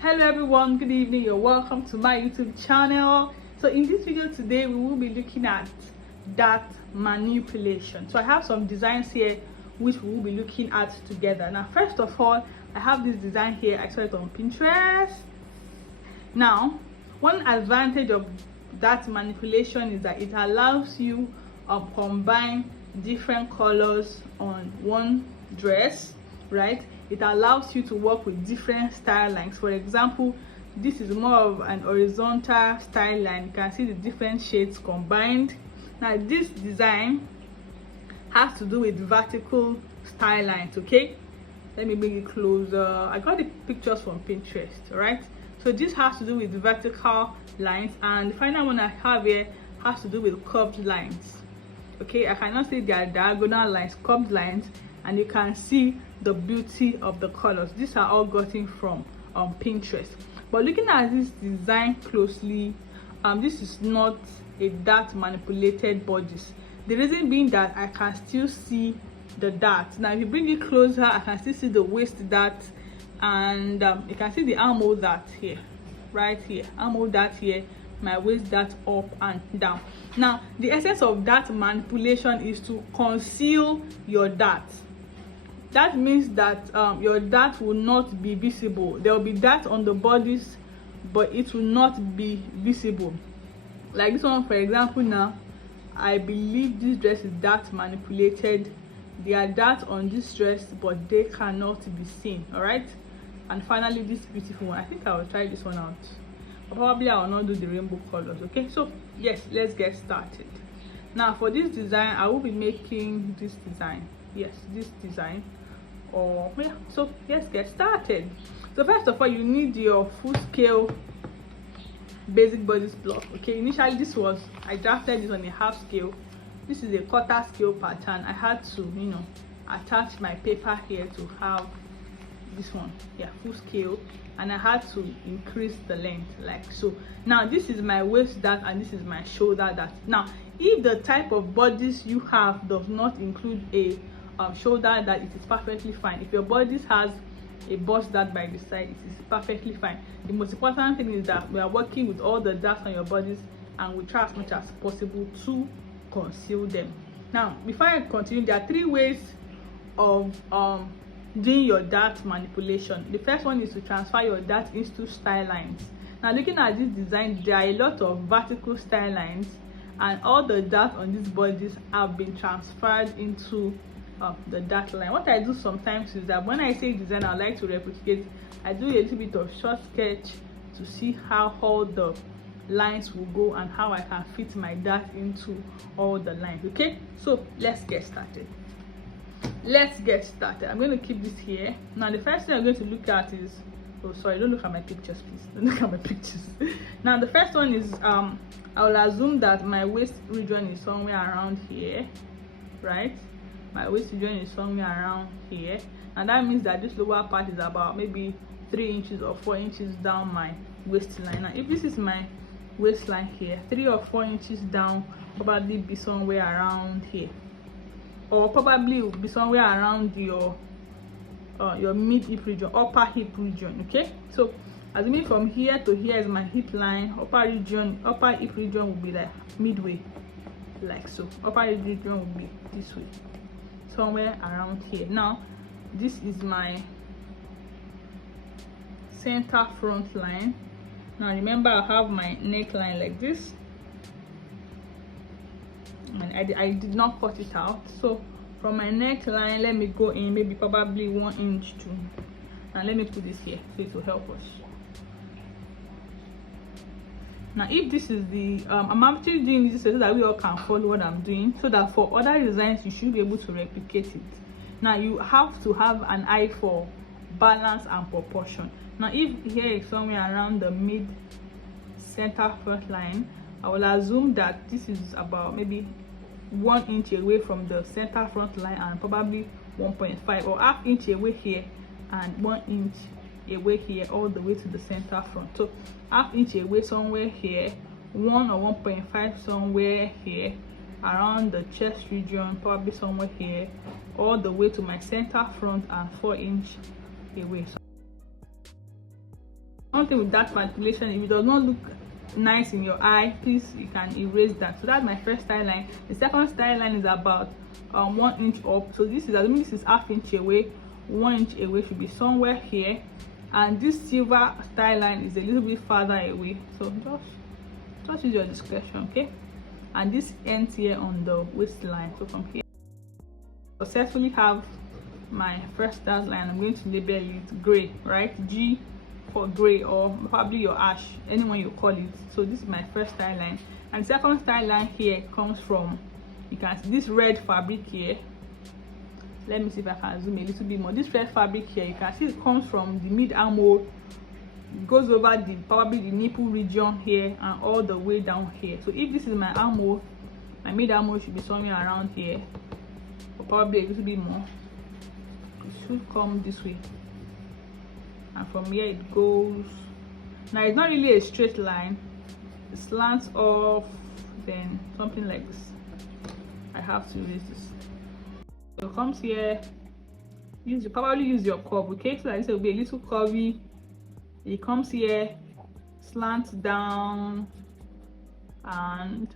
Hello everyone, good evening, you're welcome to my YouTube channel. So in this video today we will be looking at dart manipulation. So I have some designs here which we will be looking at together. Now first of all, I have this design here. I saw it on Pinterest. Now one advantage of dart manipulation is that it allows you to combine different colors on one dress, right? It allows you to work with different style lines. For example, this is more of an horizontal style line. You can see the different shades combined. Now this design has to do with vertical style lines. Okay, let me bring it closer. I got the pictures from Pinterest. All right, so this has to do with vertical lines, and the final one I have here has to do with curved lines. Okay, I cannot say they are diagonal lines, curved lines, and you can see the beauty of the colors. These are all gotten from Pinterest. But looking at this design closely, this is not a dart manipulated bodice. The reason being that I can still see the dart. Now if you bring it closer, I can still see the waist dart, and you can see the armhole dart here, right here, armhole dart here, my waist dart up and down. Now the essence of dart manipulation is to conceal your dart. That means that your dart will not be visible. There will be dart on the bodice, but it will not be visible. Like this one, for example. Now I believe this dress is dart manipulated. There are darts on this dress, but they cannot be seen. All right. And finally, this beautiful one. I think I will try this one out. Probably I will not do the rainbow colors. Okay, so yes, let's get started. Now for this design, I will be making this design. Yes, this design. Oh yeah, so let's get started. So first of all, you need your full scale basic bodice block. Okay, initially I drafted this on a half scale. This is a quarter scale pattern. I had to attach my paper here to have this one, yeah, full scale, and I had to increase the length like so. Now this is my waist dart and this is my shoulder dart. Now if the type of bodice you have does not include a shoulder dart, it is perfectly fine. If your bodice has a bust dart by the side, it is perfectly fine. The most important thing is that we are working with all the darts on your bodice, and we try as much as possible to conceal them. Now before I continue, there are three ways of doing your dart manipulation. The first one is to transfer your dart into style lines. Now looking at this design, there are a lot of vertical style lines, and all the dart on this bodice have been transferred into the dart line. What I do sometimes is that when I say design, I like to replicate. I do a little bit of short sketch to see how all the lines will go and how I can fit my dart into all the lines. Okay, so let's get started. I'm going to keep this here. Now the first thing I'm going to look at is, oh sorry, don't look at my pictures please, don't look at my pictures. Now the first one is I will assume that my waist region is somewhere around here, right? My waist region is somewhere around here, and that means that this lower part is about maybe 3 inches or 4 inches down my waistline. Now if this is my waistline here, 3 or 4 inches down, probably be somewhere around here, or probably will be somewhere around your mid hip region, upper hip region. Okay, so assuming from here to here is my hip line, upper hip region will be like midway, like so. Upper hip region will be this way, somewhere around here. Now this is my center front line. Now remember, I have my neckline like this, and I did not cut it out. So from my neckline, let me go in maybe probably 1 inch too, and let me put this here so it will help us. Now if this is the I'm actually doing this so that we all can follow what I'm doing, so that for other designs you should be able to replicate it. Now you have to have an eye for balance and proportion. Now if here is somewhere around the mid center front line, I will assume that this is about maybe 1 inch away from the center front line, and probably 1.5 or half inch away here and 1 inch away here, all the way to the center front. So half inch away somewhere here, 1 or 1.5 somewhere here, around the chest region, probably somewhere here, all the way to my center front, and 4 inch away. So something with that manipulation, if it does not look nice in your eye, please, you can erase that. So that's my first style line. The second style line is about 1 inch up. So this is, I mean, this is ½ inch away. 1 inch away should be somewhere here, and this silver style line is a little bit farther away. So just use your discretion, okay? And this ends here on the waistline. So from here, successfully have my first style line. I'm going to label it gray, right? G for gray, or probably your ash, anyone you call it. So this is my first style line, and second style line here comes from, you can see this red fabric here. Let me see if I can zoom a little bit more. This red fabric here, you can see it comes from the mid armhole, goes over the probably the nipple region here, and all the way down here. So if this is my armhole, my mid armhole should be somewhere around here, or probably a little bit more. It should come this way, and from here it goes. Now it's not really a straight line, it slants off, then something like this. I have to erase this. So it comes here, probably use your curve, okay? So this will be a little curvy. It comes here, slants down, and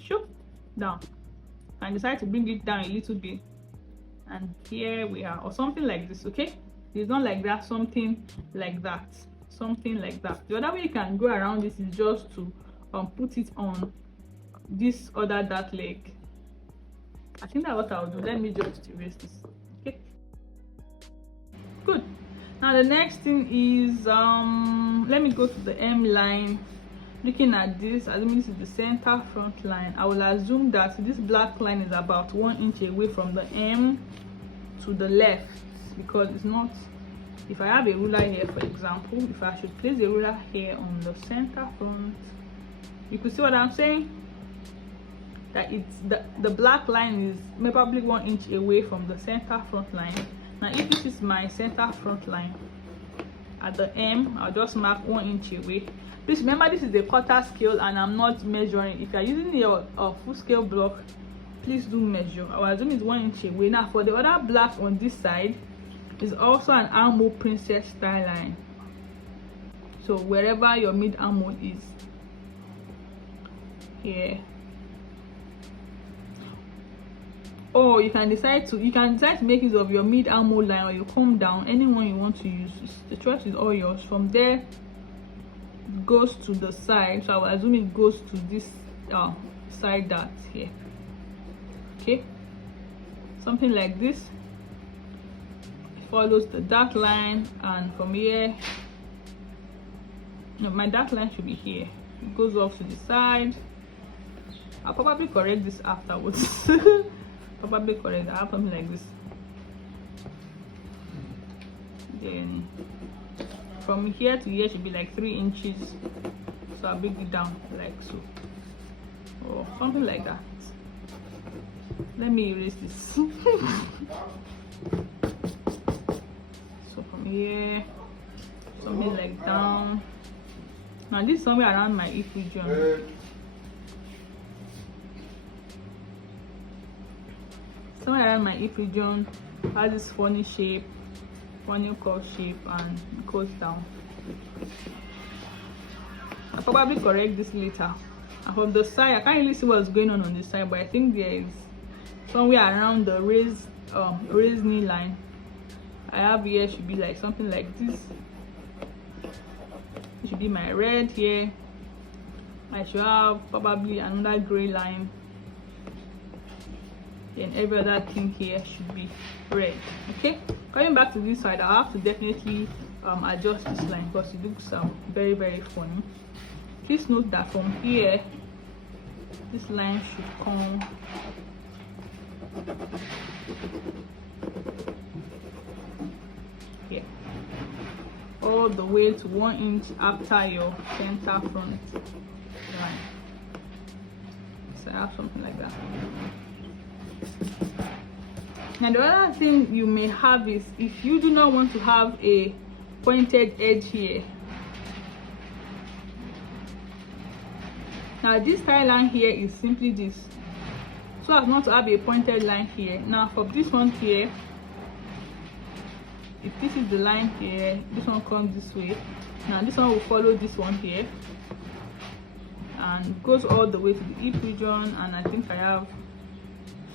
shoot down, and decide to bring it down a little bit, and here we are, or something like this, okay? It's not like that, something like that, something like that. The other way you can go around this is just to put it on this other dark leg. I think that's what I'll do. Let me just erase this, okay? Good. Now the next thing is let me go to the M line. Looking at this, assuming this is the center front line, I will assume that this black line is about 1 inch away from the M to the left, because it's not, if I have a ruler here, for example, if I should place a ruler here on the center front, you could see what I'm saying, that it's the black line is probably 1 inch away from the center front line. Now if this is my center front line at the M, I'll just mark 1 inch away. Please remember, this is a quarter scale and I'm not measuring. If you're using your full scale block, please do measure. I will assume it's 1 inch away. Now for the other black on this side is also an armhole princess style line. So wherever your mid armhole is, here, or you can decide to make use of your mid armhole line, or you come down, anyone you want to use. The choice is all yours. From there it goes to the side, so I will assume it goes to this side dart here, okay? Something like this. It follows the dark line, and from here, no, my dark line should be here. It goes off to the side. I'll probably correct this afterwards. Probably correct. I have something like this. Then from here to here should be like 3 inches. So I'll bring it down like so, or something like that. Let me erase this. So from here, something like down. Now this is somewhere around my hip region. Somewhere around my hip region, has this funny shape, funny curve shape, and it goes down. I'll probably correct this later. And from the side, I can't really see what's going on this side, but I think there is somewhere around the raised knee line. I have here should be like something like this. It should be my red here. I should have probably another gray line. Then every other thing here should be red, okay? Coming back to this side, I'll have to definitely adjust this line because it looks very, very funny. Please note that from here, this line should come here, all the way to 1 inch after your center front line. So I have something like that. And the other thing you may have is, if you do not want to have a pointed edge here, now this style line here is simply this, so as not to have a pointed line here. Now for this one here, if this is the line here, this one comes this way. Now this one will follow this one here and goes all the way to the hip region, and I think I have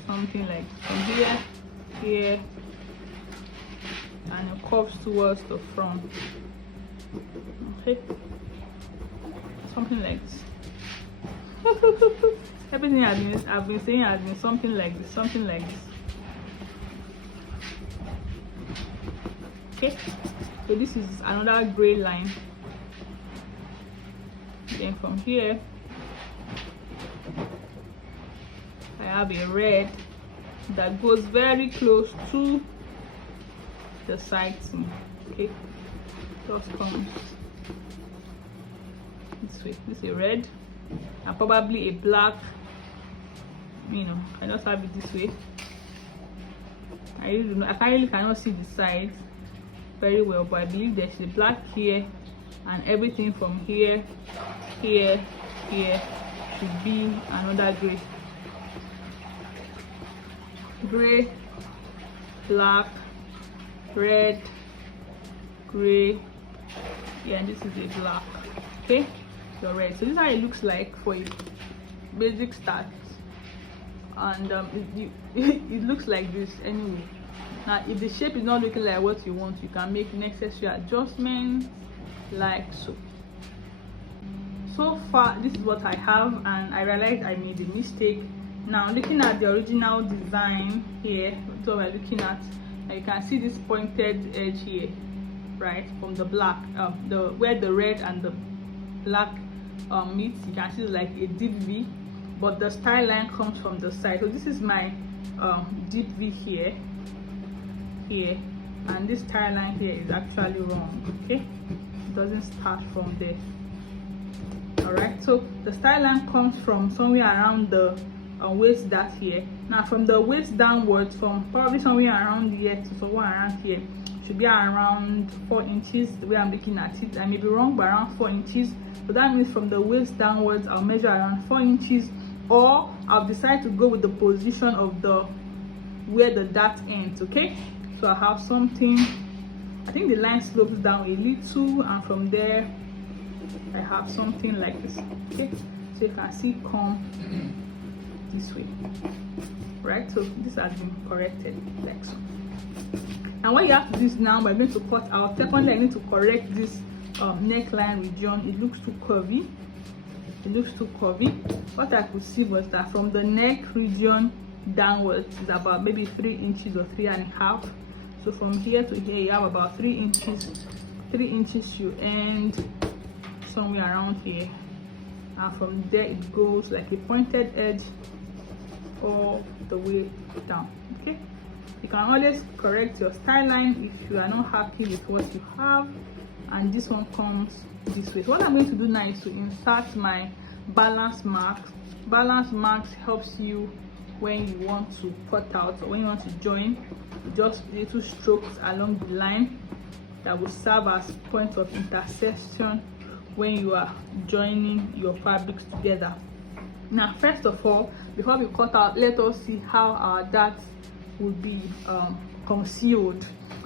something like from here, and it curves towards the front. Okay, something like this. Everything I've been saying has been something like this, something like this. Okay, so this is another gray line. Then from here I have a red that goes very close to the side seam. Okay, just comes this way. This is a red and probably a black, you know. I just have it this way. I really don't know, I really cannot see the sides very well, but I believe there's a black here, and everything from here should be another gray, black, red, gray, yeah, and this is a black. Okay, your red. So this is how it looks like for a basic start, and it looks like this anyway. Now if the shape is not looking like what you want, you can make necessary adjustments like so. So far this is what I have, and I realized I made a mistake. Now looking at the original design here, so we're looking at, you can see this pointed edge here, right, from the black, where the red and the black meets. You can see like a deep V, but the style line comes from the side. So this is my deep V here, and this style line here is actually wrong. Okay, it doesn't start from there. All right, so the style line comes from somewhere around the waist dart here. Now from the waist downwards, from probably somewhere around here to somewhere around here, should be around 4 inches the way I'm looking at it. I may be wrong, but around 4 inches. So that means from the waist downwards I'll measure around 4 inches, or I'll decide to go with the position of the where the dart ends. Okay, so I have something, I think the line slopes down a little, and from there I have something like this. Okay, so you can see come this way, right? So this has been corrected like so. And what you have to do is, now we're going to cut out. Secondly, I need to correct this neckline region. It looks too curvy. What I could see was that from the neck region downwards is about maybe 3 inches or 3.5. So from here to here you have about 3 inches. 3 inches you end somewhere around here, and from there it goes like a pointed edge all the way down. Okay, you can always correct your style line if you are not happy with what you have. And this one comes this way. So what I'm going to do now is to insert my balance marks. Balance marks helps you when you want to cut out or when you want to join, just little strokes along the line that will serve as points of intersection when you are joining your fabrics together. Now first of all, before we cut out, let us see how our darts will be concealed.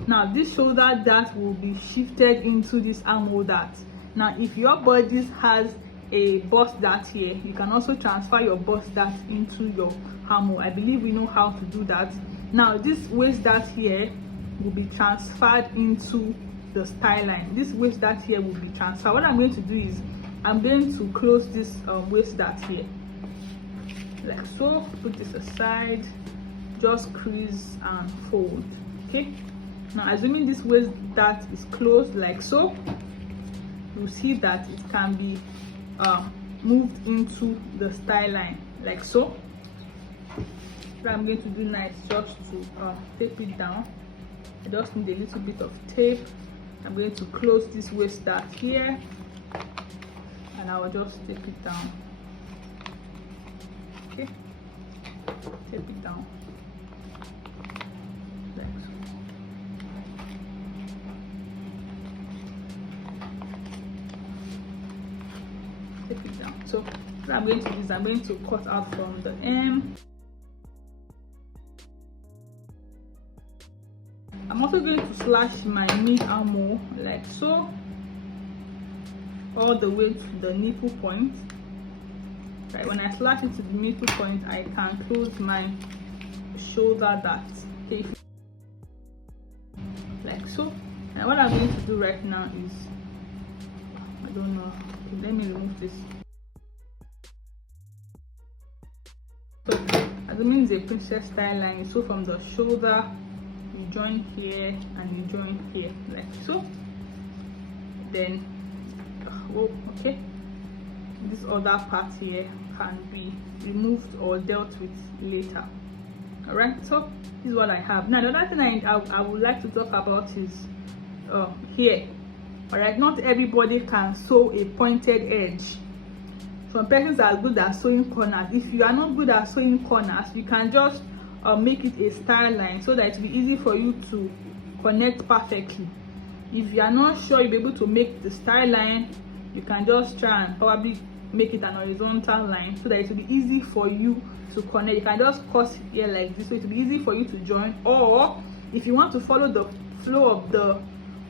Now this shoulder dart will be shifted into this armhole dart. Now if your bodice has a bust dart here, you can also transfer your bust dart into your armhole. I believe we know how to do that. Now this waist dart here will be transferred into the style line. This waist dart here will be transferred. What I'm going to do is I'm going to close this waist dart here like so. Put this aside, just crease and fold. Okay, now assuming this waist dart is closed like so, you see that it can be moved into the style line like so. What I'm going to do now is just to tape it down. I just need a little bit of tape. I'm going to close this waist dart here, and I will just tape it down. Okay, tape it down like so. Tape it down. So what I'm going to do is I'm going to cut out from the M. I'm also going to slash my mid armhole like so, all the way to the nipple point. Right, when I slash it to the nipple point, I can close my shoulder dart. Okay, like so. And what I'm going to do right now is, I don't know, okay, let me remove this. So assuming it's a princess style line, you sew from the shoulder, you join here and you join here like so. Then okay, this other part here can be removed or dealt with later. All right, so this is what I have now. The other thing I would like to talk about is here. All right, not everybody can sew a pointed edge. Some persons are good at sewing corners. If you are not good at sewing corners, you can just make it a style line so that it will be easy for you to connect perfectly. If you are not sure you'll be able to make the style line, you can just try and probably make it an horizontal line so that it will be easy for you to connect. You can just cut here like this so it will be easy for you to join, or if you want to follow the flow of the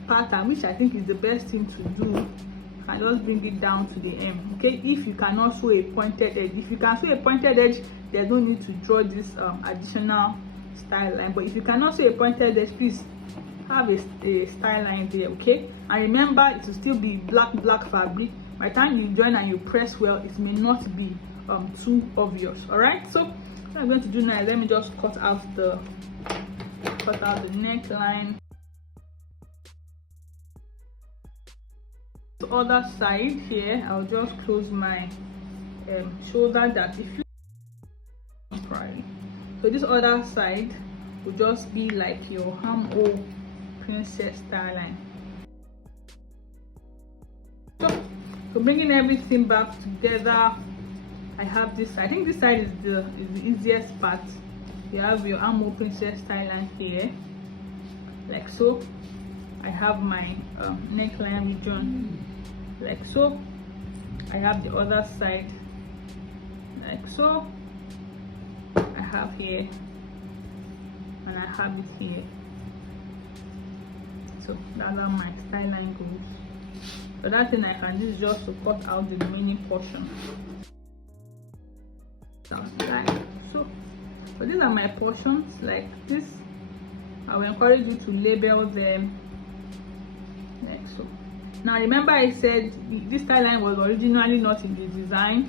pattern, which I think is the best thing to do, and just bring it down to the hem. Okay, if you cannot sew a pointed edge, if you can sew a pointed edge, there's no need to draw this additional style line. But if you cannot sew a pointed edge, please have a style line there. Okay, and remember, it will still be black fabric. By the time you join and you press well, it may not be too obvious. All right, so what I'm going to do now is let me just cut out the neckline. The other side here, I'll just close my shoulder dart. If you right, so this other side will just be like your armhole princess style line. So bringing everything back together, I have this. I think this side is the easiest part. You have your armhole princess style line here, like so. I have my neckline region like so. I have the other side like so. I have here and I have it here. So that's how my style line goes. So that thing I can use just to cut out the remaining portion. So these are my portions like this. I will encourage you to label them like so. Now remember, I said this style line was originally not in the design.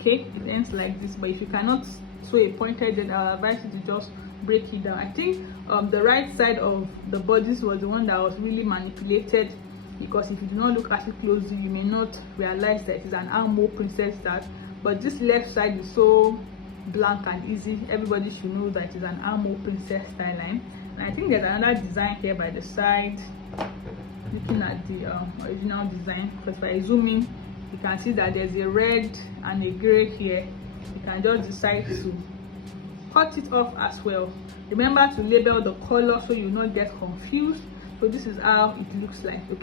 Okay, it ends like this, but if you cannot sew a pointed edge, I'll advise you to just break it down. I think the right side of the bodice was the one that was really manipulated, because if you do not look at it closely, you may not realize that it's an armhole princess dart. But this left side is so blank and easy, everybody should know that it's an armhole princess style line. And I think there's another design here by the side, looking at the original design, because if I zoom in, you can see that there's a red and a gray here. You can just decide to cut it off as well. Remember to label the color so you not get confused. So this is how it looks like. Okay.